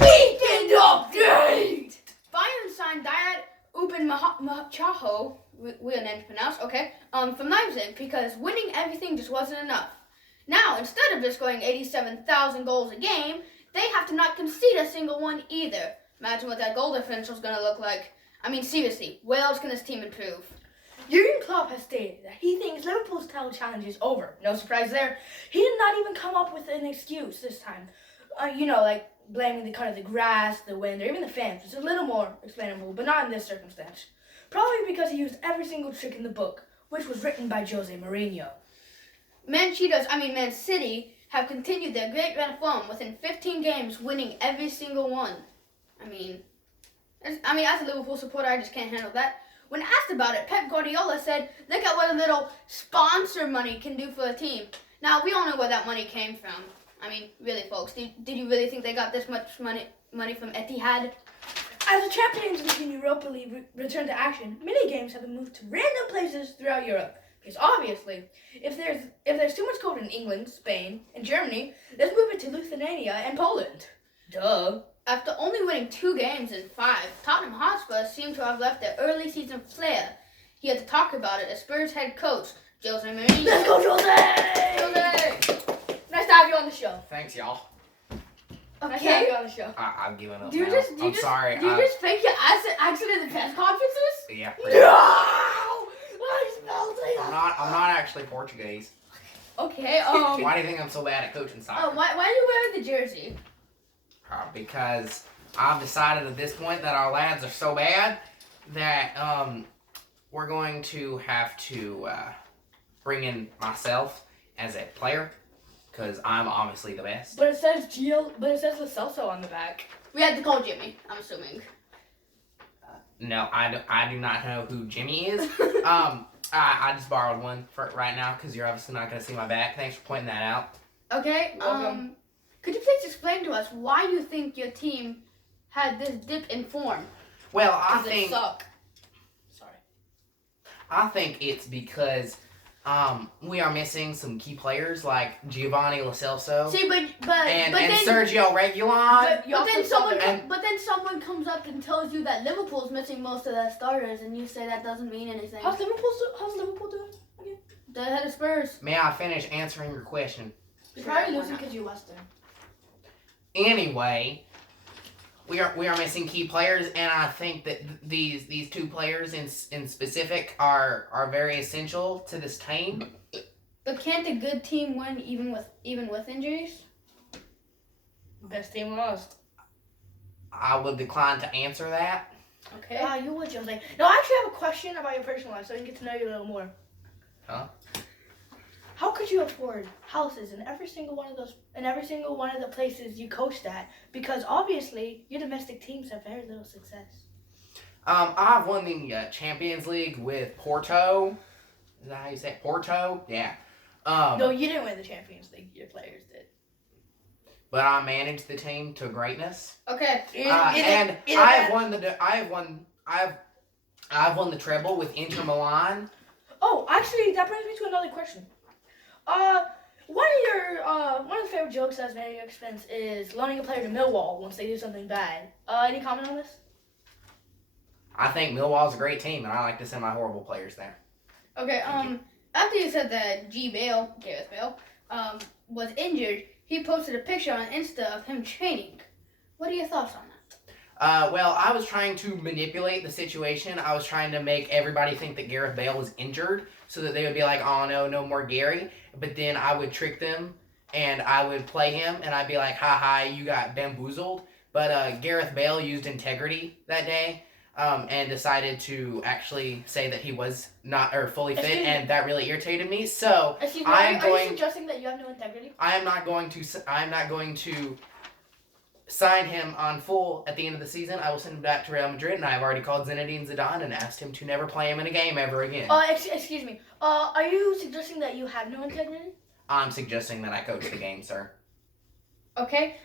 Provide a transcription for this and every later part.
Weekend update! Bayern signed Diet Uben Machaho, weird name to pronounce, okay, from Leipzig because winning everything just wasn't enough. Now, instead of just scoring 87,000 goals a game, they have to not concede a single one either. Imagine what that goal differential is going to look like. I mean, seriously, where else can this team improve? Jurgen Klopp has stated that he thinks Liverpool's title challenge is over. No surprise there. He did not even come up with an excuse this time. Like blaming the cut of the grass, the wind, or even the fans. It's a little more explainable, but not in this circumstance. Probably because he used every single trick in the book, which was written by Jose Mourinho. Man City have continued their great run of form within 15 games, winning every single one. I mean, as a Liverpool supporter, I just can't handle that. When asked about it, Pep Guardiola said, "Look at what a little sponsor money can do for a team." Now, we all know where that money came from. I mean, really, folks, did you really think they got this much money from Etihad? As the Champions League and Europa League return to action, mini games have been moved to random places throughout Europe. Because obviously, if there's too much cold in England, Spain, and Germany, let's move it to Lithuania and Poland. Duh. After only winning 2 games in 5, Tottenham Hotspur seem to have left their early season flair. He had to talk about it as Spurs head coach, Jose Mourinho. Let's go, Jose! Jose! Nice to have you on the show. Thanks, y'all. Nice to have you on the show. I've given up Do you now. just sorry. Do you just fake your accent in the press conferences? Yeah. No! I smelled it. I'm not actually Portuguese. Okay. Why do you think I'm so bad at coaching soccer? Why are you wearing the jersey? Because I've decided at this point that our lads are so bad that we're going to have to bring in myself as a player because I'm obviously the best. But it says Lo Celso on the back. We had to call Jimmy, I'm assuming. No, I do not know who Jimmy is. I just borrowed one for right now because you're obviously not going to see my back. Thanks for pointing that out. Okay. Welcome. Could you please explain to us why you think your team had this dip in form? Well, I They think suck. I think it's because we are missing some key players like Giovanni Lo Celso See, but and then Sergio Regulon. But then someone comes up and tells you that Liverpool's missing most of their starters, and you say that doesn't mean anything. How's Liverpool doing again? They're ahead of Spurs. May I finish answering your question? You're Sure, probably why losing not? because you're Western. Anyway, we are missing key players, and I think that these 2 players in specific are very essential to this team. But can't a good team win even with injuries? Best team lost. I would decline to answer that. Okay. Ah, you would, Jose. No, I actually have a question about your personal life, so I can get to know you a little more. Huh? How could you afford houses in every single one of the places you coached at? Because obviously your domestic teams have very little success. I've won the Champions League with Porto. Is that how you say it? Porto? Yeah. No, you didn't win the Champions League. Your players did. But I managed the team to greatness. Okay. And I've won the treble with Inter Milan. Oh, actually, that brings me to another question. One of the favorite jokes that's made at your expense is loaning a player to Millwall once they do something bad. Any comment on this? I think Millwall's a great team, and I like to send my horrible players there. Okay. After you said that Gareth Bale, was injured, he posted a picture on Insta of him training. What are your thoughts on that? Well, I was trying to manipulate the situation. I was trying to make everybody think that Gareth Bale was injured so that they would be like, oh, no more Gary. But then I would trick them, and I would play him, and I'd be like, ha, you got bamboozled. But Gareth Bale used integrity that day and decided to actually say that he was not fully fit, and that really irritated me. So are you suggesting that you have no integrity? I'm not going to sign him on full at the end of the season. I will send him back to Real Madrid, and I have already called Zinedine Zidane and asked him to never play him in a game ever again. Excuse me. Are you suggesting that you have no integrity? I'm suggesting that I coach the game, sir. Okay.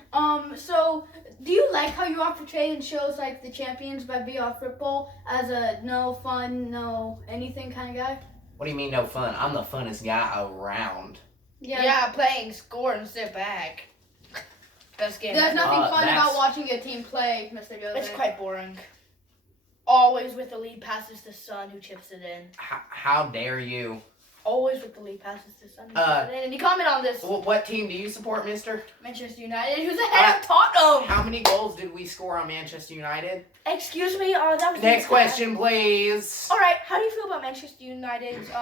So do you like how you are portrayed in shows like The Champions by BR Football as a no fun, no anything kind of guy? What do you mean no fun? I'm the funnest guy around. Yeah, playing score and sit back. Best game. There's nothing fun that's- about watching your team play, Mr. Jose. It's quite boring. Always with the lead passes to Son, who chips it in. How dare you? Always with the lead passes to Son, who chips it in. And you comment on this. What team do you support, mister? Manchester United, who's ahead of Tottenham. How many goals did we score on Manchester United? Excuse me. That was Next question, please. All right. How do you feel about Manchester United's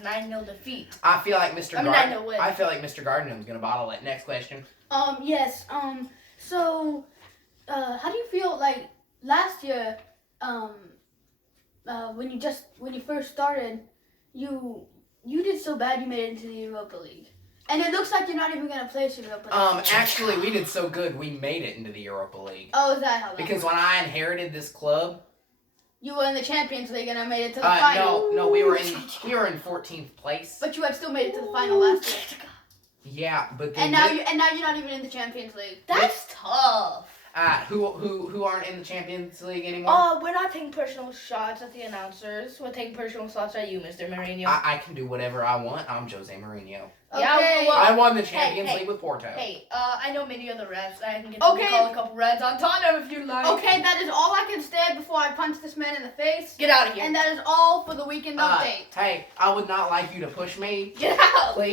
9-0 defeat? I feel like Mr. I mean, Gardner. 9-0 win. I feel like Mr. Gardner's gonna bottle it. Next question. Yes. So, how do you feel like last year? When you first started, you did so bad you made it into the Europa League, and it looks like you're not even gonna play Europa League. Actually, we did so good we made it into the Europa League. Oh, is that how? That Because works? when I inherited this club, You were in the Champions League and I made it to the final. no, we were in 14th place. But you had still made it to the final last year. Yeah, but then And now you're not even in the Champions League. That's tough. who aren't in the Champions League anymore? We're not taking personal shots at the announcers. We're taking personal shots at you, Mr. Mourinho. I can do whatever I want. I'm Jose Mourinho. Yeah, Okay. well, I won the Champions hey. League with Porto. Hey, I know many other Reds. I can get Okay. to call a couple Reds on Tottenham if you like. Okay, that is all I can say before I punch this man in the face. Get out of here. And that is all for the weekend update. Hey, I would not like you to push me, Get out. please.